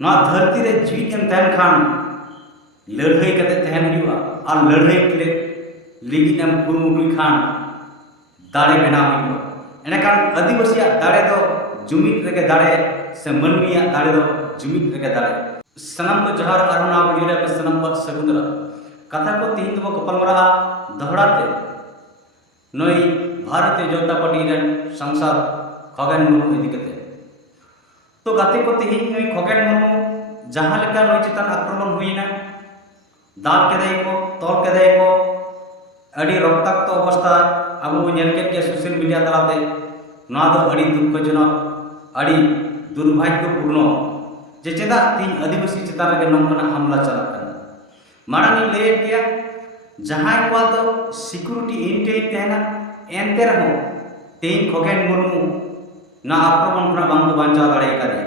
नवा धरती रे जीवित एम तहन खान लड़ाई कते तहन हुआ और लड़ाई के लिगिन एम कुरुमुटुई खान दाड़े बनाव हुआ एनेखान आदिवासी दाड़े दो जुमिद रेगे दाड़े से मनमिया दाड़े दो जुमिद रेगे दाड़े सनम को जहर अरुणा वीडियो रे सनम को सगुंदरा कथा को तीन तो गपलमरा दोहराते नई भारतीय जनता पार्टी रे सांसद खगेन मुर्मू इदी कते तो गाते को तीन नई खगेन मुर्मू जहां लेका नई चितान आक्रमण हुईना दाल केदे को तोल केदे को अड़ी रक्ताक्त अवस्था अब के सोशल मीडिया तलाते ना दो अड़ी दुखजनक अड़ी दुर्भाग्यपूर्ण जे चेदा तीन आदिवासी चितान रे नंगना हमला चला मारानी ले गया जहां को तो सिक्योरिटी इनटे तेना एनते रहो तीन खगेन मुर्मू ना आक्रमण खना बांग बांचा दाड़े कादे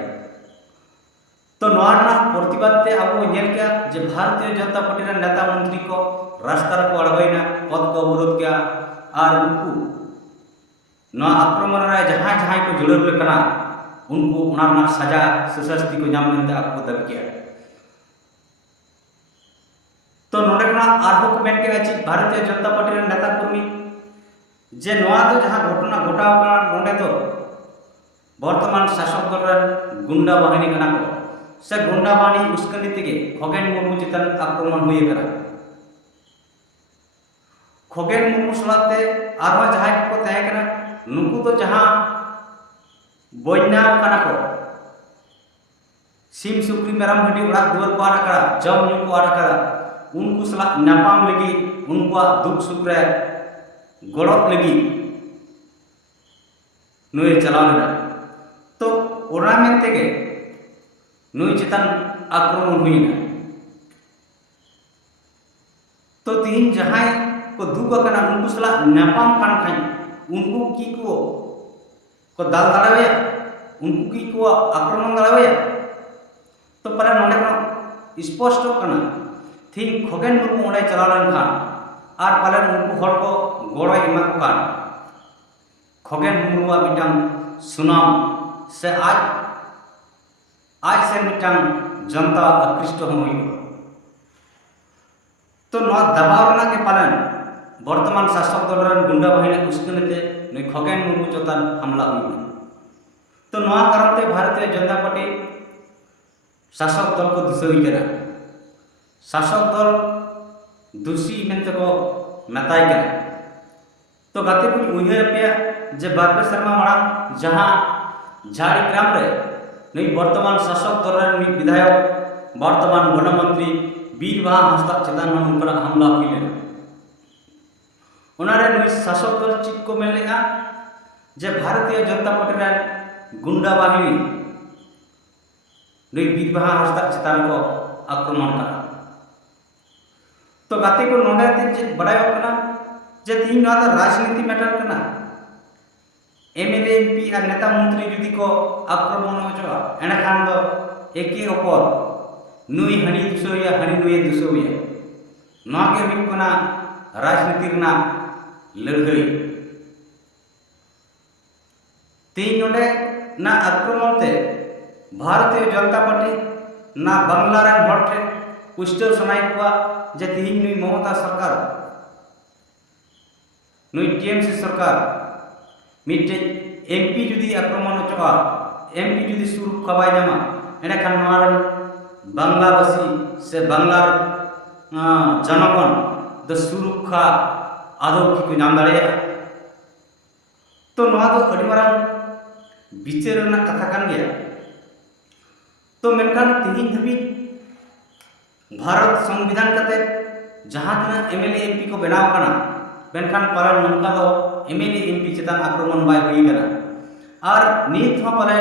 तो नोआरना प्रतिबाद ते अब नेल के जे भारतीय जनता पार्टी रे नेता मंत्री को रास्ता को अड़गोइना पद को अवरोध किया और उनको नोआ आक्रमण रे जहां जहां को जुड़ल लेकना उनको उनारना सजा सशस्ति को नाम मेनते आपको दब किया तो नोडेकना आरहो को मेन के अछि भारतीय जनता पार्टी रे नेता कर्मी जे नोआ तो जहां घटना घटाव कना नोडे तो वर्तमान शासक दल रे गुंडा बाहिनी कना को से गुंडा बाहिनी उस्कनी तेगे खगेन मुर्मू चितान आक्रमण हुई करा खगेन मुर्मू सलाते आरवा जहां को तय कना नुकु तो जहां बोइना कना को सिम सुक्री मेरम हडी उड़ा दुआर को आड़ा करा जम न्यू को आड़ा करा उनको सला नापाम लगी उनको दुख सुख रे गड़प लगी नुए चलावना तो ओरा मेनते के नुई चितान आक्रमण हुईना तो तीन जहां को दुख करना उनको सला नापाम कान खाई उनको की को दाल दाड़ावे उनको की को आक्रमण दाड़ावे तो पहले नोडे को स्पष्ट करना थीन खगेन मुर्मू ओंडे चलाव लेनखान और पालन उनको हर को गड़ो एमा को कान खगेन मुर्मू मिटांग सुनाम से आज से मिटांग जनता आकृष्ट हुई तो नवा दबावना के पालन वर्तमान शासक दल रे गुंडा बाहिनी उस्कनेते नै खगेन मुर्मू चतान हमला हुई तो नवा कारणते भारतीय जनता पार्टी शासक दल को दिशा हुई करा शासक दल दोषी मेनते को मेताय करा तो गाते को उइहर पे जे बारपे शर्मा मांग जहां झाड़ीग्राम रे नै वर्तमान शासक दल रे विधायक वर्तमान वन मंत्री बीरबाहा हंसदा चेतान उनका हमला हुई उनारे नै शासक दल चित को मेलेगा जे भारतीय जनता पार्टी रे गुंडा बाहिनी नै बीरबाहा हंसदा चेतान को आक्रमण करा तो गाते को नोडे ते बड़ाय कना जे तीन ना राजनीति मैटर कना एमएलए एमपी और नेता मंत्री जुदी को आक्रमण होचो एना खान दो एके ऊपर नुई हनी दुसोया हनी नुई दुसोया ना के हुई कना राजनीति ना लड़ाई तीन नोडे ना आक्रमण ते भारतीय जनता पार्टी ना बांग्ला रे हटे पुष्टर सनाई को जे तीन नुई ममता सरकार नुई टीएमसी सरकार मिटे एमपी जुदी आक्रमण होचवा एमपी जुदी सुरु खबाय जामा एने खान नोआर बांग्लाभाषी से बांग्ला जनगण द सुरक्षा आदौ की नाम दाड़े तो नोआ दो अड़ी मारांग विचार ना कथा कान गया तो मेनखान तीन धबी भारत संविधान कते जहां तना एमएलए एमपी को बनाव कना मेनखान पालन नंका दो एमएलए एमपी चेतान आक्रमण बाय हुई कना और नित हो पाले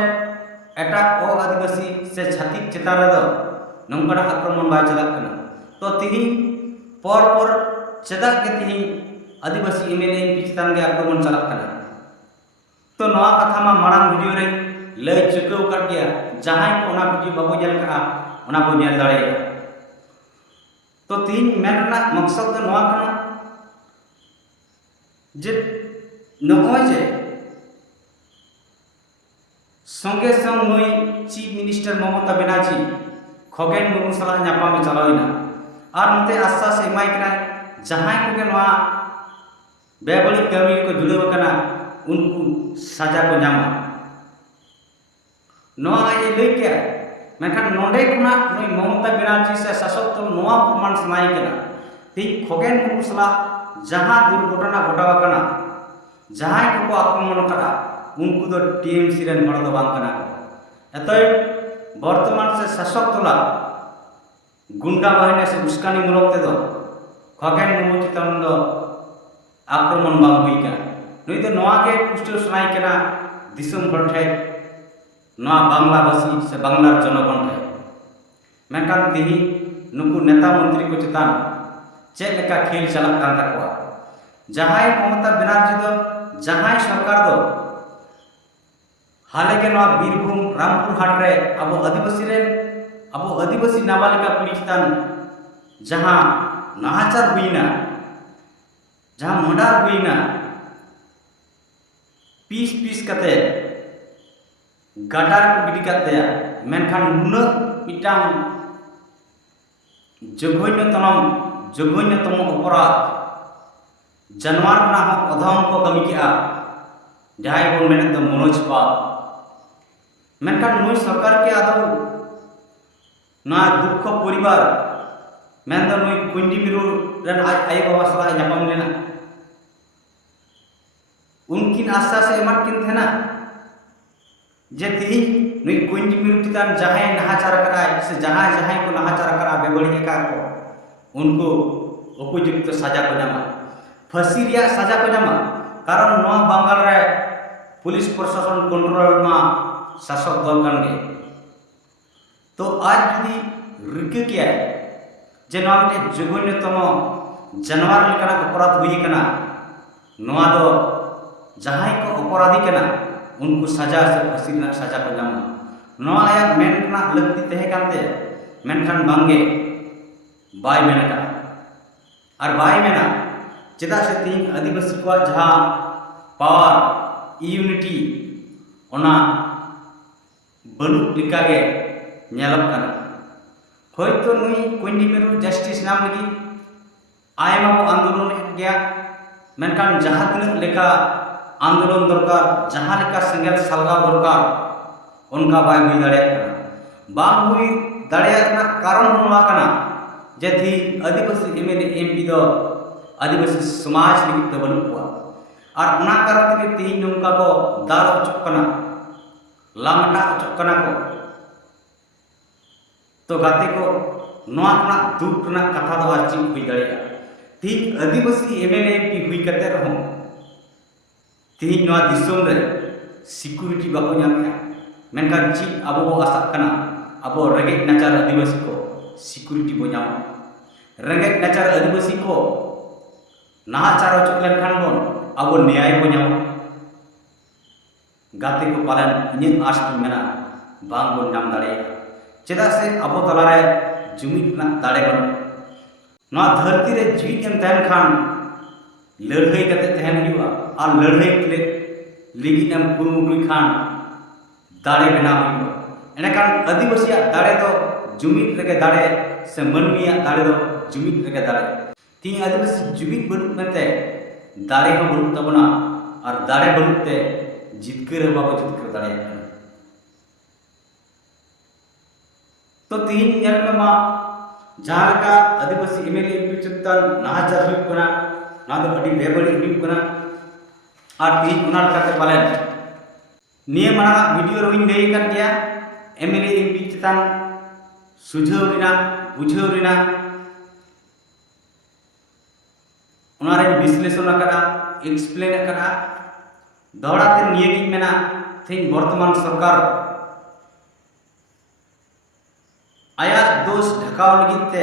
एटा ओ आदिवासी से छातिक चेतान रे दो नंका आक्रमण बाय चला कना तो तिही पर चेदा के तिही आदिवासी एमएलए एमपी चेतान के आक्रमण चला कना तो नवा कथा मा मारांग वीडियो रे लय चुकव कर गया जहां को ना वीडियो बाबू जल का ओना को नेल दाड़े तो तीन मेनना मकसद तो नवा कना जे नगोय जे संगे संग नई चीफ मिनिस्टर ममता बनर्जी खगेन मुर्मू साला नापामे चलावना और नते आश्वास एमाय कना जहां को नवा बेबड़ी कमी को जुड़ाव कना उनको सजा को नामा नवा ये लई के मेखान नोडे खुना नई ममता बनर्जी से शासक दल नवा प्रमाण समाय कना ती खगेन मुर्मू साला जहां दुर्घटना घटाव कना जहां को आक्रमण करा उनको तो टीएमसी रेन हड़ दो बांग कना एतय वर्तमान से शासक दल गुंडा बाहिनी से उस्कानी मूलक ते दो खगेन मुर्मू चितान दो आक्रमण बांग हुई का नुई तो नवा के पुष्टि सुनाई कना दिसम हड़ ठे नवा बांग्ला भाषी से बांग्लार जनगण ठे मेखान तिही नुकु नेता मंत्री को चितान चेक लेका खेल चला कान तकवा जहां ममता बनर्जी दो जहां सरकार दो हाले के नवा बीरभूम रामपुर हाट रे अब आदिवासी नाबालिका कुड़ी चितान जहां नाहाचार हुईना जहां मर्डर हुईना पीस पीस कते गाडार को गिडी कते मेनखान नुना मिटांग जघन्यतम अपराध जानवर ना अधम को कमी किया जहां बन मेने तो मनोज पाल मेनखान नुई सरकार के आदो ना दुख परिवार मेन दो नुई कुंडी बिरु रन आय बाबा सला नापाम लेना उनकिन आशा से एमत किन थे ना जे ती नुई कुंडी बिरु चितान जहां नाहाचार कराय से जहां को नाहाचार करा बेबड़ी का को उनको उपयुक्त सजा को नामा फांसी रिया सजा को नामा कारण नवा बंगाल रे पुलिस प्रशासन कंट्रोल मा शासक दल कन गे तो आज यदि रिके किया जे नवा मिटे जघन्यतम जानवर लेकना अपराध हुई कना नवा दो जहां को अपराधी कना उनको सजा से फांसी ना सजा को नामा नवा आया मेन ना लगती तहे कानते मेनखान बांगे बाय मेना और बाय मेना चेदा से तीन आदिवासी को जहां पावर यूनिटी ओना बनु लिकागे नेलप कना होयतो नुई कुंडी मेरु जस्टिस नाम लगी आयमा को आंदोलन गया मेनखान जहां तिना लेका आंदोलन दरकार जहां लेका संगेल सलगाव दरकार उनका बाय हुई दाड़े बांग हुई दाड़े कारण हुआ कना जे थी आदिवासी एमएलए एमपी दो आदिवासी समाज लगी तो बनु को और उना कारण ते तीन नोंका को दाल चुकना लामटा चुकना को तो गाते को नवा ना दुख ना कथा दो आची हुई दाड़ेगा ती आदिवासी एमएलए एमपी हुई करते रहो ती नवा दिसोम रे सिक्योरिटी बाको नामया मेनका ची अबो आशा कना अबो रेगेट नाचार आदिवासी को सिक्योरिटी बो नाम रेगेट नाचार आदिवासी को नाहाचार चुकलेन खान बन अब न्याय को नाम गाते को पालन इन आस मेना बांग बन नाम दाड़े चेदा से अब तलारे जुमिद ना दाड़े बन ना धरती रे जीवित एम तहन खान लड़ाई कते तहन हुआ और लड़ाई के लिगिन एम कुरुमुटुई खान दाड़े बना हुआ एने खान आदिवासी दाड़े तो जुमिद लगे दाड़े से मनमिया दाड़े दो जुमिद लगे दाड़े तीन आदिवासी जुमिद बनुत मेते दाड़े हो बनुत तबना और दाड़े बनुत ते जितकर बाबा जितकर दाड़े तो तीन जन में मा जहां का आदिवासी एमएलए एमपी चिंतन नाहाचार हुई कना ना तो अडी बेबड़ी हुई कना और तीन उनार काते पालन निये माना वीडियो रोइन दे कर गया एमएलए एमपी चिंतन सुझावरिना बुझावरिना उनारे विश्लेषण करा एक्सप्लेन करा दौड़ाते निये की मेना थिंग वर्तमान सरकार आया दोष ढकाव लगिते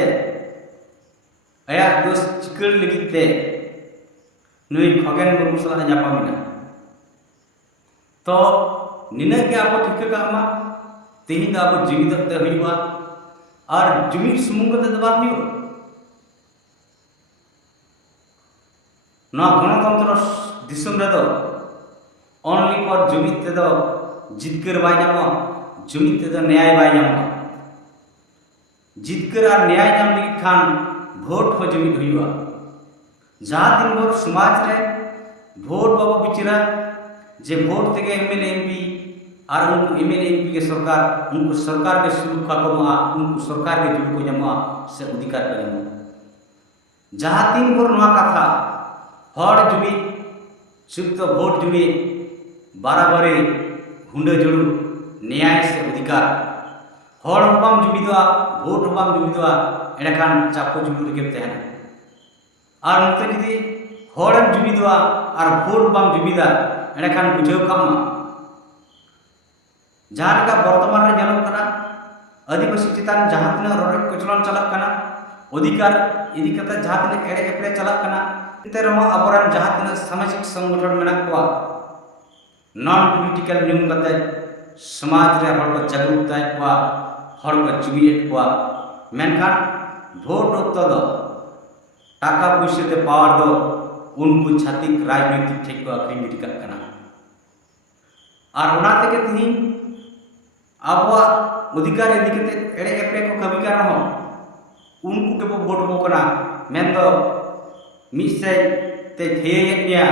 आया दोष चिकड़ लगिते नुई खगेन मुर्मू साला नापामिना तो निना के आप ठीक का मा तेहिं दा आप जीवित ते हुआ और जुमिद सुमुंग ते दबाव नियो ना गणतंत्र दिसम रे दो ओनली फॉर जुमिद ते दो जितकर बाय नामो जुमिद ते न्याय बाय नामो जितकर और न्याय नाम लगी खान भोट हो जुमिद हुआ जहाँ दिन भर समाज रे भोट बाबू बिचरा जे भोट तेगे एमएलए एमपी और उनको एमएलए एमपी के सरकार उनको सरकार के सुलूक का कमा उनको सरकार के जुड़ को जमा से अधिकार का जमा जहाँ दिन भर नवा कथा हर जुमिद सुप्त भोट जुमिद बराबरे हुंडे जुड़ू न्याय से अधिकार हर हबाम जुमिदवा भोट हबाम जुमिदवा एंडखान चापो जुड़ू के तहना और नते जुदी हर जुमिदवा और भोट हबाम जुमिदा एंडखान बुझाव कामा जहाँ का वर्तमान रे जन्म कना आदिवासी चितान जहाँ तना रोड कचलन चलक कना अधिकार इदी कता जहाँ तना एड़े एपड़े चलक कना ते रहो अबरन जहाँ तना सामाजिक संगठन मेना को नॉन पॉलिटिकल न्यूम कते समाज रे हर को जागरूकता को हर को जुमिएट को मेनखान भोट ओक्तो दो टाका पैसे ते पावर दो उनको छातिक राजनीतिक ठेक को अखरी मिटिका कना और उनाते के तिनी आबवा अधिकार इदी कते एड़े एपड़े को कमी कर रहो उनको के भोट को कना मेन दो मिसे ते थेयेनिया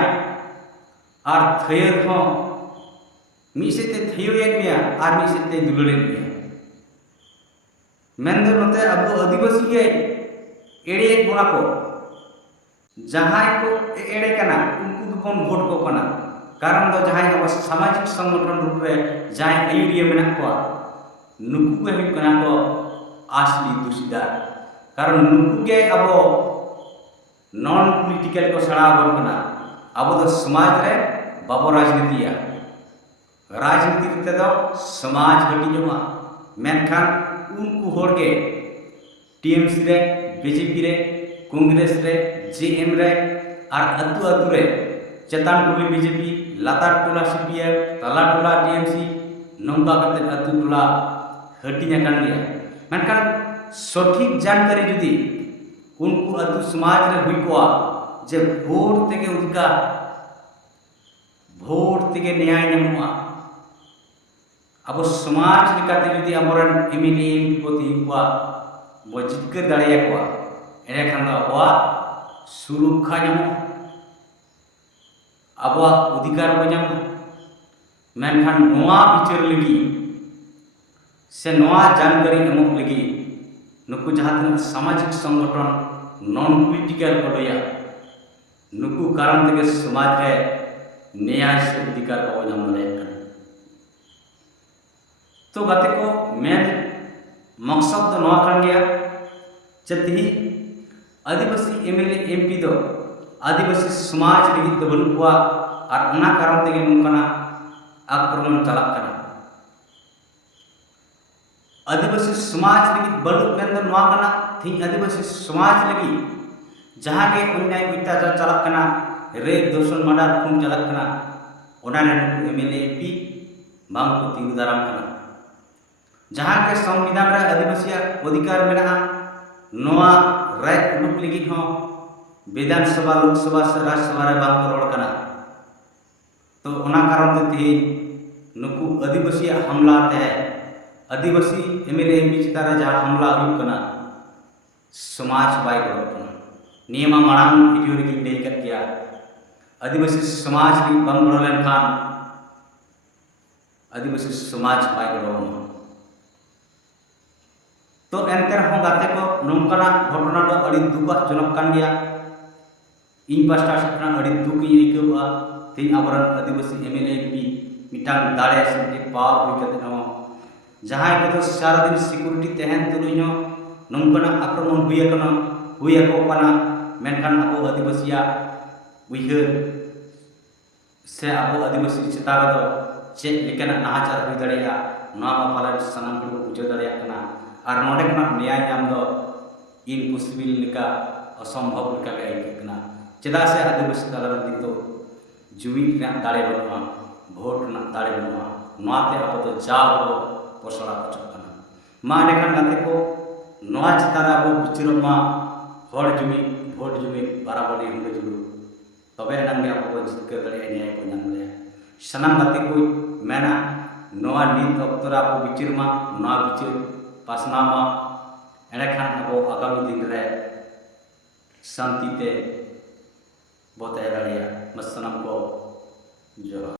और थेयर हो मिसे ते थेयेनिया और मिसे ते दुलरेनिया मेन दो नते अब आदिवासी के एड़े एक बोना को जहाँ को एड़े कना उनको दुपन भोट को कना कारण दो जहाँ अब सामाजिक संगठन रूप में जहाँ आयुरिया मेना को नुकु के हुई कना को असली दुशीदार कारण नुकु के अब नॉन पॉलिटिकल को सड़ा बन कना अब तो समाज रे बाबो राजनीति ते दो समाज हटी जमा मेनखान उनको होड़ के टीएमसी रे बीजेपी रे कांग्रेस रे जेएम रे और अतु अतु रे चेतान टोली बीजेपी लातार टोला सीपीएम तला टोला टीएमसी नंगा कते अतु टोला हटिया कान गया मेनखान सठिक जानकारी जुदी उनको अतु समाज रे हुई को जे भोट तेगे अधिकार भोट तेगे न्याय नमुआ अब समाज लेकाते जुदी अमरन एमएलए एमपी को तिवा बो जितकर दाड़िया को एने खान दो अबवा सुरक्षा नमो अबवा अधिकार को नमो मेनखान नोआ विचार लगी से नोआ जानकारी एमक लगी नुकु जहाँ सामाजिक संगठन नॉन पॉलिटिकल को लया नुकु कारण तेगे समाज रे न्याय से अधिकार को नाम ले तो गाते को मेन मकसद तो नवा कान गया चती आदिवासी एमएलए एमपी दो आदिवासी समाज लगी तो बनुआ और उना कारण तेगे मुकना आक्रमण चला कना आदिवासी समाज लगी बलु मेन दो नवा कना थी आदिवासी समाज लगी जहाँ के अन्याय अत्याचार चला कना रेप दोषण मर्डर खून चला कना ओना ने एमएलए एमपी बांग को तीन दाराम कना जहाँ के संविधान रे आदिवासी अधिकार मेना नोआ राय उडुक लगी हो विधानसभा लोकसभा से राज्यसभा रे बांग को रोड कना तो ओना कारण ते नुकु आदिवासी हमला ते आदिवासी एमएलए एमपी चितारा जहाँ हमला हुई कना समाज बाय गलत नियमा मांग वीडियो रे ले कर किया आदिवासी समाज की बंग रोलन खान आदिवासी समाज बाय गलत तो एंतर हो गाते को नोंकना घटना दो अड़ी दुका जनक कान गया इन पास्टा सपना अड़ी दुक इकवा तीन आवरण आदिवासी एमएलए एमपी मिटांग दाड़े से पावर हुई कते न जहाँ को सारा दिन सिक्योरिटी तहन तुलुनो नोंकना आक्रमण हुई को कना मेनखान अब आदिवासिया उइहर से अब आदिवासी चिता दो चेक लेकना नाचार हुई दाड़ेया नवा पाला सनाम को बुझे दाड़ेया कना और नोडे कना न्याय नाम दो इम्पॉसिबल लेका असंभव लेका के आइकना चेदा से आदिवासी ताला दिन तो जुवी ना दाड़े बनुआ भोट ना दाड़े बनुआ नवाते अब तो जाव पोसड़ा कचकना मा नेखान गाते को नवा चितारा अब बिचरमा हर जुमी भोट जुमी बराबर हुंडे जुड़ू तबे नंगे अब जितकर दाड़े न्याय को नाम ले सनाम गाते को मेना नवा नीत अक्तो रे आबो बिचार मा नवा बिचार पासना मा एंडखान आबो आगामी दिन रे शांति ते बो तय दाड़ेया। मस्त सानाम को जोहार।